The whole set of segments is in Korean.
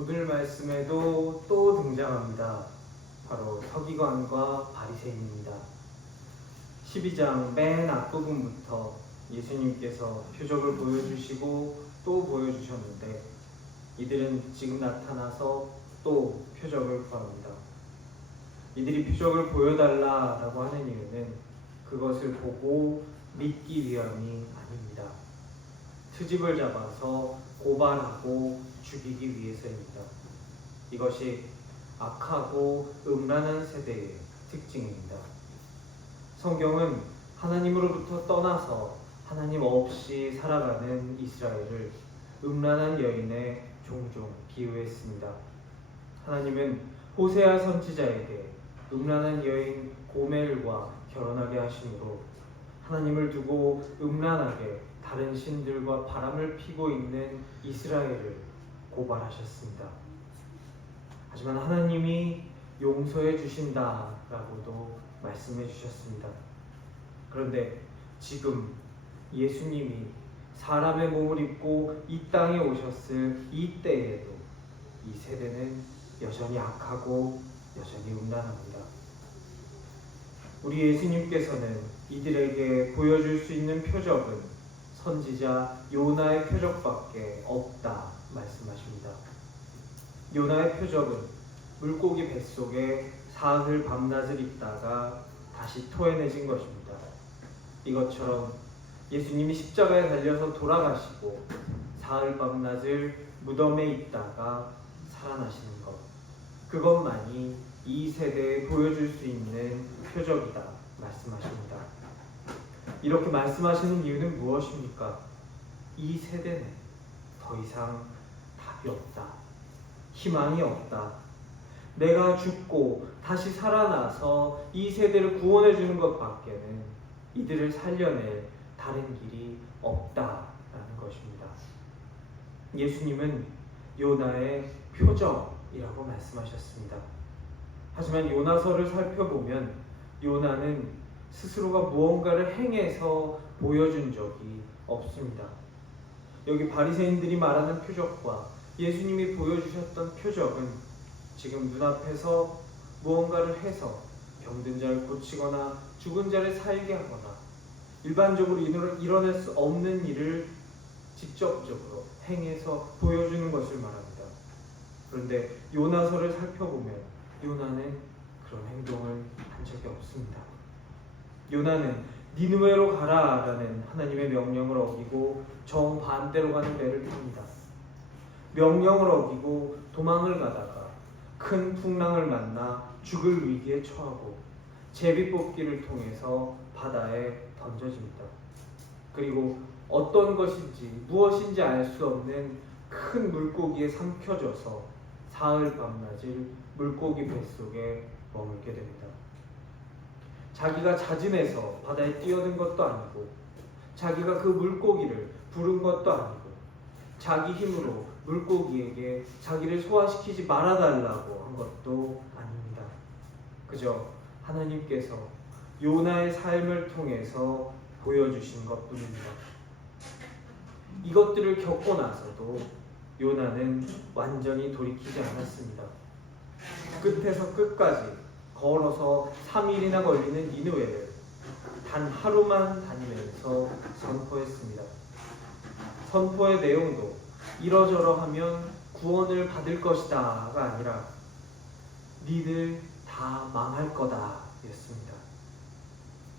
오늘 말씀에도 또 등장합니다. 바로 서기관과 바리새인입니다. 12장 맨 앞부분부터 예수님께서 표적을 보여주시고 또 보여주셨는데 이들은 지금 나타나서 또 표적을 구합니다. 이들이 표적을 보여달라라고 하는 이유는 그것을 보고 믿기 위함이 아닙니다. 트집을 잡아서 고발하고 죽이기 위해서입니다. 이것이 악하고 음란한 세대의 특징입니다. 성경은 하나님으로부터 떠나서 하나님 없이 살아가는 이스라엘을 음란한 여인에 종종 비유했습니다. 하나님은 호세아 선지자에게 음란한 여인 고멜과 결혼하게 하심으로 하나님을 두고 음란하게 다른 신들과 바람을 피고 있는 이스라엘을 고발하셨습니다. 하지만 하나님이 용서해 주신다라고도 말씀해 주셨습니다. 그런데 지금 예수님이 사람의 몸을 입고 이 땅에 오셨을 이 때에도 이 세대는 여전히 악하고 여전히 음란합니다. 우리 예수님께서는 이들에게 보여줄 수 있는 표적은 선지자 요나의 표적밖에 없다 말씀하십니다. 요나의 표적은 물고기 뱃속에 사흘 밤낮을 있다가 다시 토해내진 것입니다. 이것처럼 예수님이 십자가에 달려서 돌아가시고 사흘 밤낮을 무덤에 있다가 살아나시는 것, 그것만이 이 세대에 보여줄 수 있는 표적이다 말씀하십니다. 이렇게 말씀하시는 이유는 무엇입니까? 이 세대는 더 이상 답이 없다. 희망이 없다. 내가 죽고 다시 살아나서 이 세대를 구원해 주는 것밖에는 이들을 살려낼 다른 길이 없다라는 것입니다. 예수님은 요나의 표적이라고 말씀하셨습니다. 하지만 요나서를 살펴보면 요나는 스스로가 무언가를 행해서 보여준 적이 없습니다. 여기 바리새인들이 말하는 표적과 예수님이 보여주셨던 표적은 지금 눈앞에서 무언가를 해서 병든 자를 고치거나 죽은 자를 살게 하거나 일반적으로 이뤄낼 수 없는 일을 직접적으로 행해서 보여주는 것을 말합니다. 그런데 요나서를 살펴보면 요나는 그런 행동을 한 적이 없습니다. 요나는 니느웨로 가라라는 하나님의 명령을 어기고 정반대로 가는 배를 탑니다. 명령을 어기고 도망을 가다가 큰 풍랑을 만나 죽을 위기에 처하고 제비뽑기를 통해서 바다에 던져집니다. 그리고 어떤 것인지 무엇인지 알 수 없는 큰 물고기에 삼켜져서 사흘 밤낮을 물고기 뱃속에 머물게 됩니다. 자기가 자진해서 바다에 뛰어든 것도 아니고 자기가 그 물고기를 부른 것도 아니고 자기 힘으로 물고기에게 자기를 소화시키지 말아달라고 한 것도 아닙니다. 그저 하나님께서 요나의 삶을 통해서 보여주신 것뿐입니다. 이것들을 겪고 나서도 요나는 완전히 돌이키지 않았습니다. 끝에서 끝까지 걸어서 3일이나 걸리는 니느웨를 단 하루만 다니면서 선포했습니다. 선포의 내용도 이러저러 하면 구원을 받을 것이다가 아니라 니들 다 망할 거다 였습니다.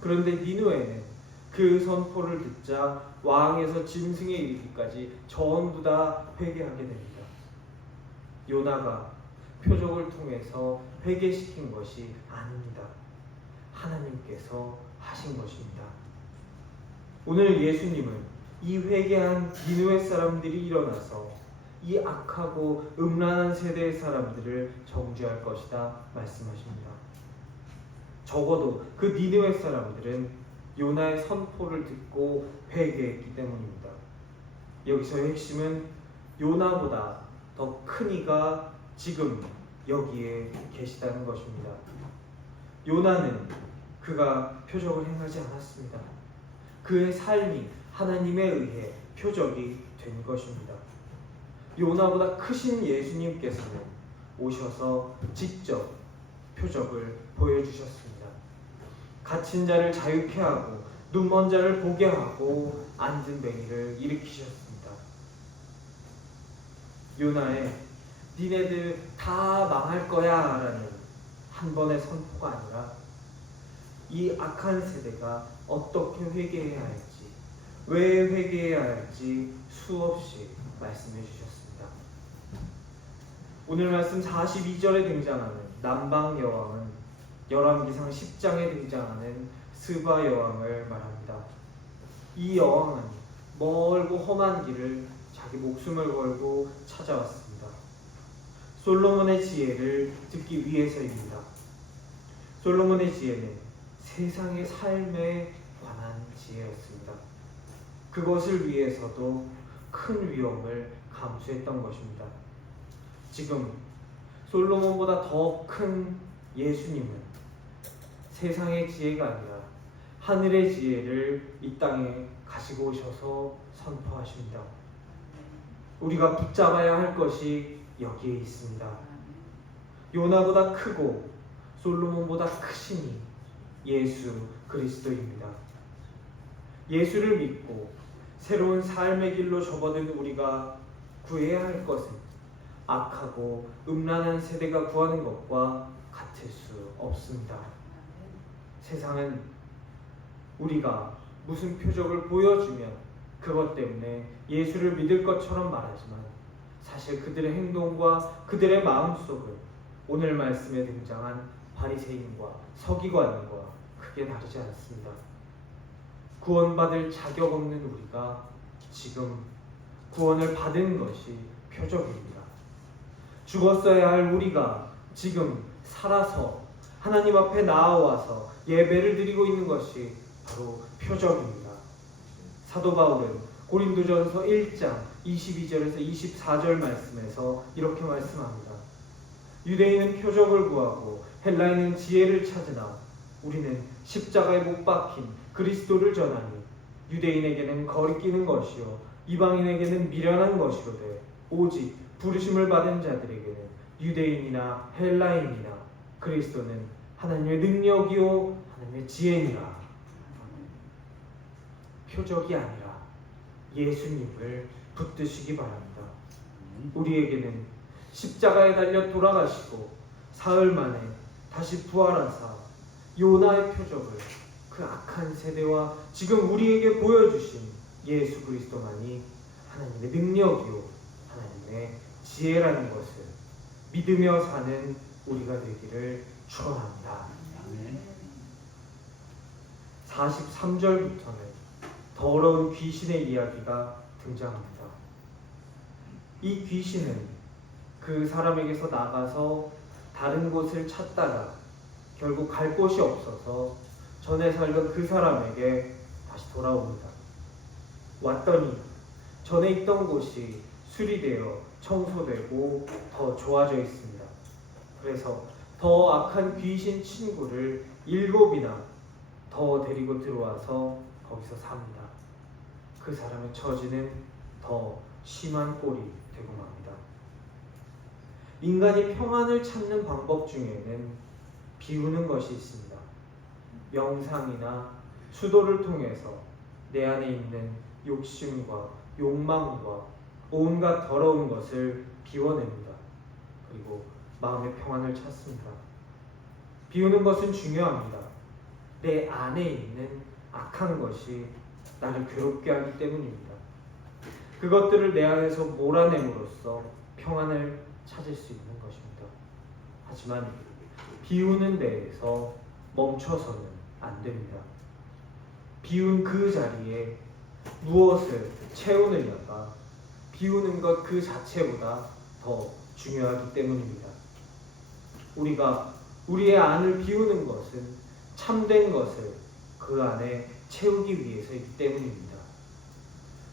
그런데 니느웨는 그 선포를 듣자 왕에서 짐승에 이르기까지 전부 다 회개하게 됩니다. 요나가 표적을 통해서 회개시킨 것이 아닙니다. 하나님께서 하신 것입니다. 오늘 예수님은 이 회개한 니느웨 사람들이 일어나서 이 악하고 음란한 세대의 사람들을 정죄할 것이다 말씀하십니다. 적어도 그 니느웨 사람들은 요나의 선포를 듣고 회개했기 때문입니다. 여기서의 핵심은 요나보다 더 큰 이가 지금 여기에 계시다는 것입니다. 요나는 그가 표적을 행하지 않았습니다. 그의 삶이 하나님에 의해 표적이 된 것입니다. 요나보다 크신 예수님께서는 오셔서 직접 표적을 보여주셨습니다. 갇힌 자를 자유케 하고 눈먼 자를 보게 하고 앉은 뱅이를 일으키셨습니다. 요나의 니네들 다 망할 거야 라는 한 번의 선포가 아니라 이 악한 세대가 어떻게 회개해야 할지, 왜 회개해야 할지 수없이 말씀해 주셨습니다. 오늘 말씀 42절에 등장하는 남방 여왕은 열왕기상 10장에 등장하는 스바 여왕을 말합니다. 이 여왕은 멀고 험한 길을 자기 목숨을 걸고 찾아왔습니다. 솔로몬의 지혜를 듣기 위해서입니다. 솔로몬의 지혜는 세상의 삶에 관한 지혜였습니다. 그것을 위해서도 큰 위험을 감수했던 것입니다. 지금 솔로몬보다 더 큰 예수님은 세상의 지혜가 아니라 하늘의 지혜를 이 땅에 가지고 오셔서 선포하십니다. 우리가 붙잡아야 할 것이 여기에 있습니다. 요나보다 크고 솔로몬보다 크시니 예수 그리스도입니다. 예수를 믿고 새로운 삶의 길로 접어든 우리가 구해야 할 것은 악하고 음란한 세대가 구하는 것과 같을 수 없습니다. 세상은 우리가 무슨 표적을 보여주면 그것 때문에 예수를 믿을 것처럼 말하지만 사실 그들의 행동과 그들의 마음속은 오늘 말씀에 등장한 바리새인과 서기관과 크게 다르지 않습니다. 구원받을 자격 없는 우리가 지금 구원을 받은 것이 표적입니다. 죽었어야 할 우리가 지금 살아서 하나님 앞에 나아와서 예배를 드리고 있는 것이 바로 표적입니다. 사도 바울은 고린도전서 1장 22절에서 24절 말씀에서 이렇게 말씀합니다. 유대인은 표적을 구하고 헬라인은 지혜를 찾으나 우리는 십자가에 못 박힌 그리스도를 전하니 유대인에게는 거리끼는 것이요 이방인에게는 미련한 것이로되 오직 부르심을 받은 자들에게는 유대인이나 헬라인이나 그리스도는 하나님의 능력이요 하나님의 지혜니라. 표적이 아니라 예수님을 붙드시기 바랍니다. 우리에게는 십자가에 달려 돌아가시고 사흘 만에 다시 부활하사 요나의 표적을 그 악한 세대와 지금 우리에게 보여주신 예수 그리스도만이 하나님의 능력이요 하나님의 지혜라는 것을 믿으며 사는 우리가 되기를 축원합니다. 43절부터는 더러운 귀신의 이야기가 등장합니다. 이 귀신은 그 사람에게서 나가서 다른 곳을 찾다가 결국 갈 곳이 없어서 전에 살던 그 사람에게 다시 돌아옵니다. 왔더니 전에 있던 곳이 수리되어 청소되고 더 좋아져 있습니다. 그래서 더 악한 귀신 친구를 7이나 더 데리고 들어와서 거기서 삽니다. 그 사람의 처지는 더 심한 꼴이 되고 맙니다. 인간이 평안을 찾는 방법 중에는 비우는 것이 있습니다. 명상이나 수도를 통해서 내 안에 있는 욕심과 욕망과 온갖 더러운 것을 비워냅니다. 그리고 마음의 평안을 찾습니다. 비우는 것은 중요합니다. 내 안에 있는 악한 것이 나를 괴롭게 하기 때문입니다. 그것들을 내 안에서 몰아냄으로써 평안을 찾을 수 있는 것입니다. 하지만 비우는 데에서 멈춰서는 안 됩니다. 비운 그 자리에 무엇을 채우느냐가 비우는 것 그 자체보다 더 중요하기 때문입니다. 우리가 우리의 안을 비우는 것은 참된 것을 그 안에 채우기 위해서이기 때문입니다.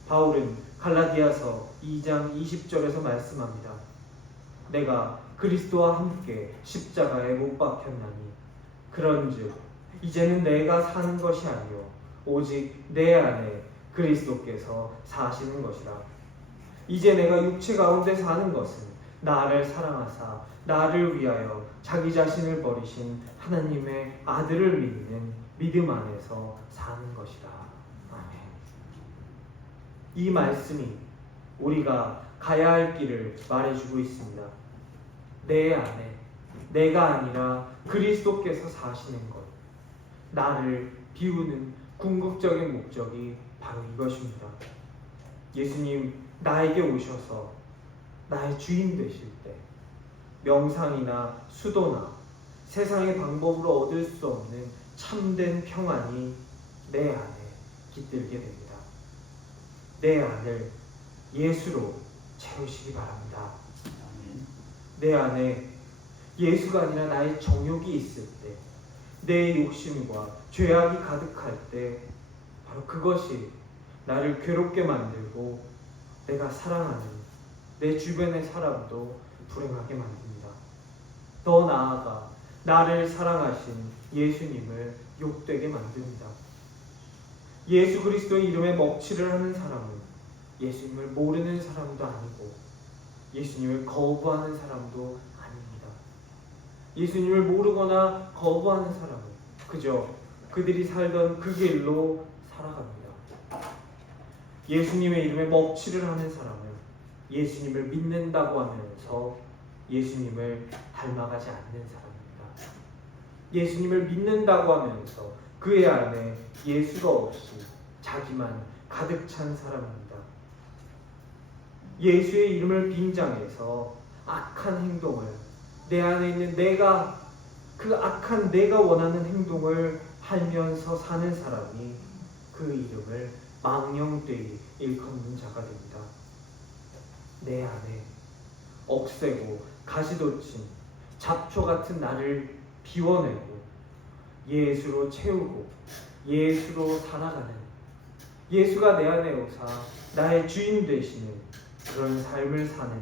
바울은 갈라디아서 2장 20절에서 말씀합니다. 내가 그리스도와 함께 십자가에 못 박혔나니 그런즉 이제는 내가 사는 것이 아니요 오직 내 안에 그리스도께서 사시는 것이라. 이제 내가 육체 가운데 사는 것은 나를 사랑하사 나를 위하여 자기 자신을 버리신 하나님의 아들을 믿는 믿음 안에서 사는 것이라. 아멘. 이 말씀이 우리가 가야 할 길을 말해주고 있습니다. 내 안에 내가 아니라 그리스도께서 사시는 것, 나를 비우는 궁극적인 목적이 바로 이것입니다. 예수님 나에게 오셔서 나의 주인 되실 때 명상이나 수도나 세상의 방법으로 얻을 수 없는 참된 평안이 내 안에 깃들게 됩니다. 내 안을 예수로 채우시기 바랍니다. 내 안에 예수가 아니라 나의 정욕이 있을 때, 내 욕심과 죄악이 가득할 때 바로 그것이 나를 괴롭게 만들고 내가 사랑하는 내 주변의 사람도 불행하게 만듭니다. 더 나아가 나를 사랑하신 예수님을 욕되게 만듭니다. 예수 그리스도의 이름에 먹칠을 하는 사람은 예수님을 모르는 사람도 아니고 예수님을 거부하는 사람도 아닙니다. 예수님을 모르거나 거부하는 사람은 그저 그들이 살던 그 길로 살아갑니다. 예수님의 이름에 먹칠을 하는 사람은 예수님을 믿는다고 하면서 예수님을 닮아가지 않는 사람입니다. 예수님을 믿는다고 하면서 그의 안에 예수가 없이 자기만 가득 찬 사람입니다. 예수의 이름을 빙장해서 악한 행동을 내 안에 있는 내가 그 악한 내가 원하는 행동을 하면서 사는 사람이 그 이름을 망령되이 일컫는 자가 됩니다. 내 안에 억세고 가시돋친 잡초 같은 나를 비워내고 예수로 채우고 예수로 살아가는, 예수가 내 안에 오사 나의 주인 되시는 그런 삶을 사는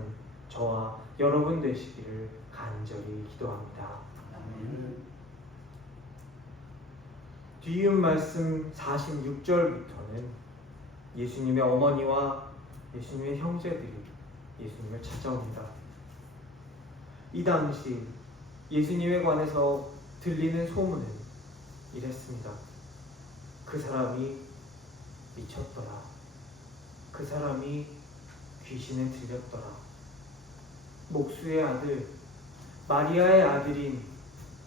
저와 여러분 되시기를 간절히 기도합니다. 뒤이은 말씀 46절부터는 예수님의 어머니와 예수님의 형제들이 예수님을 찾아옵니다. 이 당시 예수님에 관해서 들리는 소문은 이랬습니다. 그 사람이 미쳤더라. 그 사람이 귀신에 들렸더라. 목수의 아들 마리아의 아들인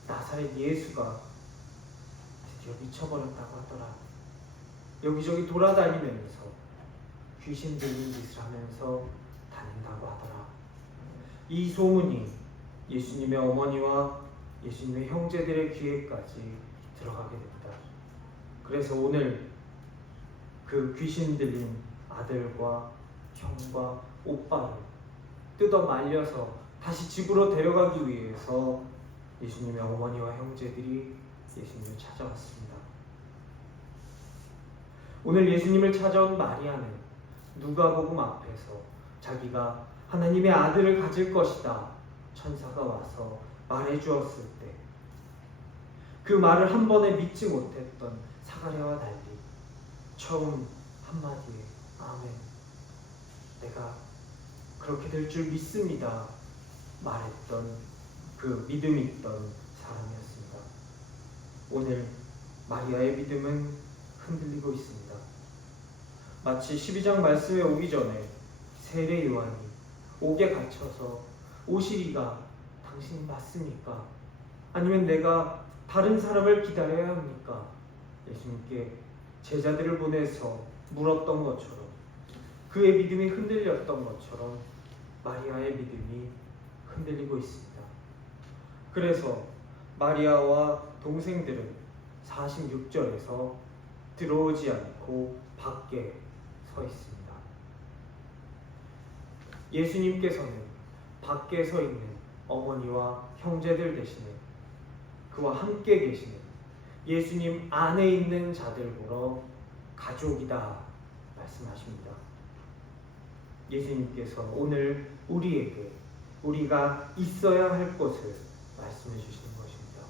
나사렛 예수가 드디어 미쳐버렸다고 하더라. 여기저기 돌아다니면서 귀신 들린 짓을 하면서 다닌다고 하더라. 이 소문이 예수님의 어머니와 예수님의 형제들의 귀에까지 들어가게 됩니다. 그래서 오늘 그 귀신 들린 아들과 형과 오빠를 뜯어 말려서 다시 집으로 데려가기 위해서 예수님의 어머니와 형제들이 예수님을 찾아왔습니다. 오늘 예수님을 찾아온 마리아는 누가복음 앞에서 자기가 하나님의 아들을 가질 것이다 천사가 와서 말해주었을 때 그 말을 한 번에 믿지 못했던 사가랴와 달리 처음 한마디에 아멘, 내가 그렇게 될 줄 믿습니다 말했던 그 믿음이 있던 사람이었습니다. 오늘 마리아의 믿음은 흔들리고 있습니다. 마치 12장 말씀에 오기 전에 세례 요한이 옥에 갇혀서 오시리가 당신이 맞습니까? 아니면 내가 다른 사람을 기다려야 합니까? 예수님께 제자들을 보내서 물었던 것처럼, 그의 믿음이 흔들렸던 것처럼 마리아의 믿음이 흔들리고 있습니다. 그래서 마리아와 동생들은 46절에서 들어오지 않고 밖에 서 있습니다. 예수님께서는 밖에 서 있는 어머니와 형제들 대신에 그와 함께 계시는 예수님 안에 있는 자들 보러 가족이다 말씀하십니다. 예수님께서 오늘 우리에게 우리가 있어야 할 것을 말씀해 주시는 것입니다.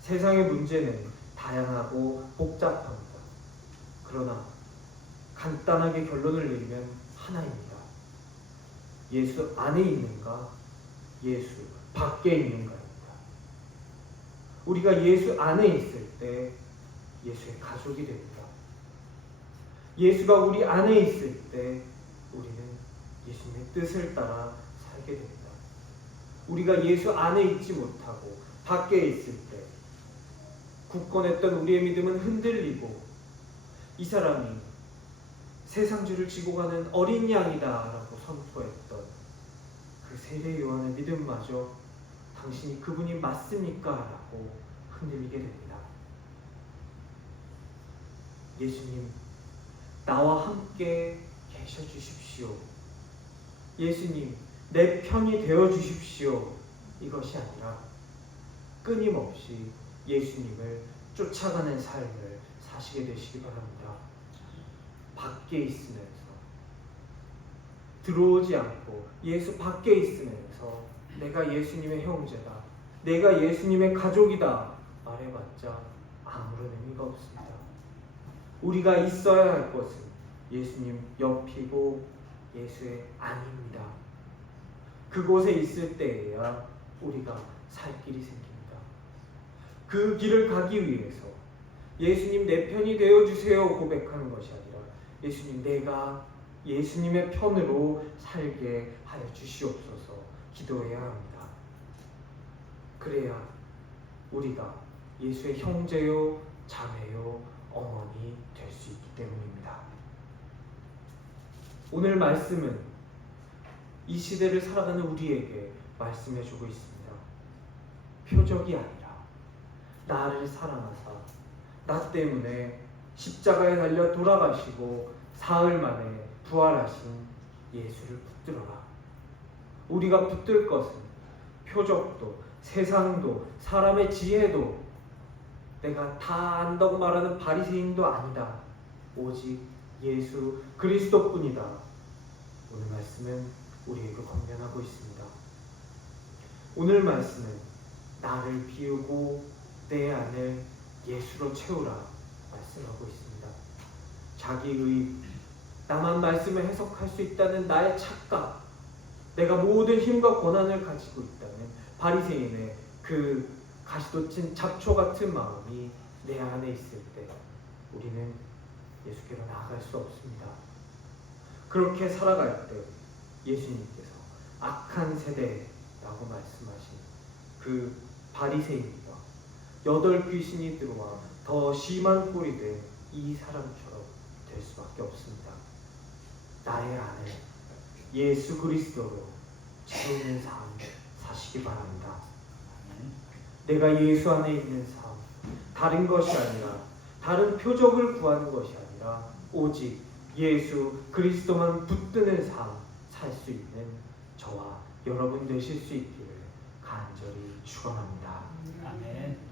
세상의 문제는 다양하고 복잡합니다. 그러나 간단하게 결론을 내리면 하나입니다. 예수 안에 있는가, 예수 밖에 있는가입니다. 우리가 예수 안에 있을 때 예수의 가족이 됩니다. 예수가 우리 안에 있을 때 우리는 예수님의 뜻을 따라 살게 됩니다. 우리가 예수 안에 있지 못하고 밖에 있을 때 굳건했던 우리의 믿음은 흔들리고 이 사람이 세상주를 지고 가는 어린 양이다라고 선포했던 그 세례 요한의 믿음마저 당신이 그분이 맞습니까? 라고 흔들리게 됩니다. 예수님, 나와 함께 계셔 주십시오. 예수님, 내 편이 되어 주십시오. 이것이 아니라 끊임없이 예수님을 쫓아가는 삶을 사시게 되시기 바랍니다. 밖에 있으면서, 들어오지 않고 예수 밖에 있으면서 내가 예수님의 형제다, 내가 예수님의 가족이다 말해봤자 아무런 의미가 없습니다. 우리가 있어야 할 것은 예수님 옆이고 예수의 안입니다. 그곳에 있을 때에야 우리가 살 길이 생깁니다. 그 길을 가기 위해서 예수님 내 편이 되어주세요 고백하는 것이 아니라 예수님 내가 예수님의 편으로 살게 하여 주시옵소서 기도해야 합니다. 그래야 우리가 예수의 형제요 자매요 어머니 될 수 있기 때문입니다. 오늘 말씀은 이 시대를 살아가는 우리에게 말씀해주고 있습니다. 표적이 아니라 나를 사랑하사 나 때문에 십자가에 달려 돌아가시고 사흘 만에 부활하신 예수를 붙들어라. 우리가 붙들 것은 표적도 세상도 사람의 지혜도 내가 다 안다고 말하는 바리새인도 아니다. 오직 예수 그리스도뿐이다. 오늘 말씀은 우리에게 권면하고 있습니다. 오늘 말씀은 나를 비우고 내 안을 예수로 채우라 말씀하고 있습니다. 자기의 나만 말씀을 해석할 수 있다는 나의 착각, 내가 모든 힘과 권한을 가지고 있다는 바리새인의 그 가시돋친 잡초 같은 마음이 내 안에 있을 때 우리는 예수께로 나아갈 수 없습니다. 그렇게 살아갈 때 예수님께서 악한 세대라고 말씀하신 그 바리새인과 8 귀신이 들어와 더 심한 꼴이 된 이 사람처럼 될 수밖에 없습니다. 나의 안에 예수 그리스도로 채우는 삶 사시기 바랍니다. 내가 예수 안에 있는 삶, 다른 것이 아니라 다른 표적을 구하는 것이 아니라 오직 예수 그리스도만 붙드는 삶 살 수 있는 저와 여러분 되실 수 있기를 간절히 축원합니다. 아멘.